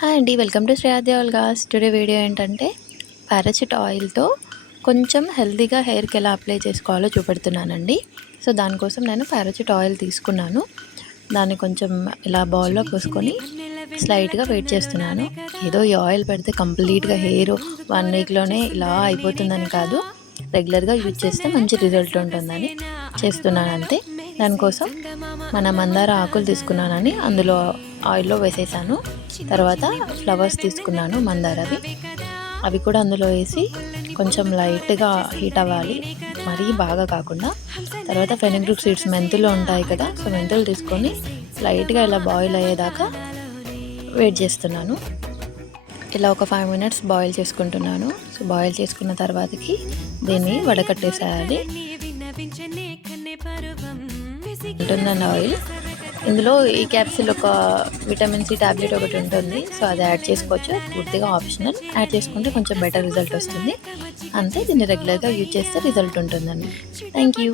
Hi అండి, welcome to శ్రేయాద్య ఆల్గాస్. Today video ఏంటంటే parachute ఆయిల్తో కొంచెం హెల్తీగా హెయిర్కి ఎలా అప్లై చేసుకోవాలో చూపెడుతున్నానండి. సో దానికోసం నేను పారాషూట్ ఆయిల్ తీసుకున్నాను. దాన్ని కొంచెం ఇలా బౌల్లో పోసుకొని స్లైట్గా వెయిట్ చేస్తున్నాను. ఏదో ఈ ఆయిల్ పెడితే కంప్లీట్గా హెయిర్ 1 వీక్లోనే ఇలా అయిపోతుందని కాదు, రెగ్యులర్గా యూజ్ చేస్తే మంచి రిజల్ట్ ఉంటుందని చేస్తున్నాను అంతే. దానికోసం మన మందార ఆకులు తీసుకున్నానని అందులో ఆయిల్లో వేసేసాను. తర్వాత ఫ్లవర్స్ తీసుకున్నాను మందారవి, అవి కూడా అందులో వేసి కొంచెం లైట్గా హీట్ అవ్వాలి, మరీ బాగా కాకుండా. తర్వాత ఫెనిగ్రూక్ సీడ్స్, మెంతులు ఉంటాయి కదా, సో మెంతులు తీసుకొని లైట్గా ఇలా బాయిల్ అయ్యేదాకా వెయిట్ చేస్తున్నాను. ఇలా ఒక 5 మినిట్స్ బాయిల్ చేసుకుంటున్నాను. సో బాయిల్ చేసుకున్న తర్వాతకి దీన్ని వడకట్టేసేయాలి. ఉంటుందండి ఆయిల్. ఇందులో ఈ క్యాప్సిల్ ఒక విటమిన్ సి టాబ్లెట్ ఒకటి ఉంటుంది, సో అది యాడ్ చేసుకోవచ్చు. పూర్తిగా ఆప్షనల్, యాడ్ చేసుకుంటే కొంచెం బెటర్ రిజల్ట్ వస్తుంది అంతే. దీన్ని రెగ్యులర్గా యూజ్ చేస్తే రిజల్ట్ ఉంటుందండి. Thank you.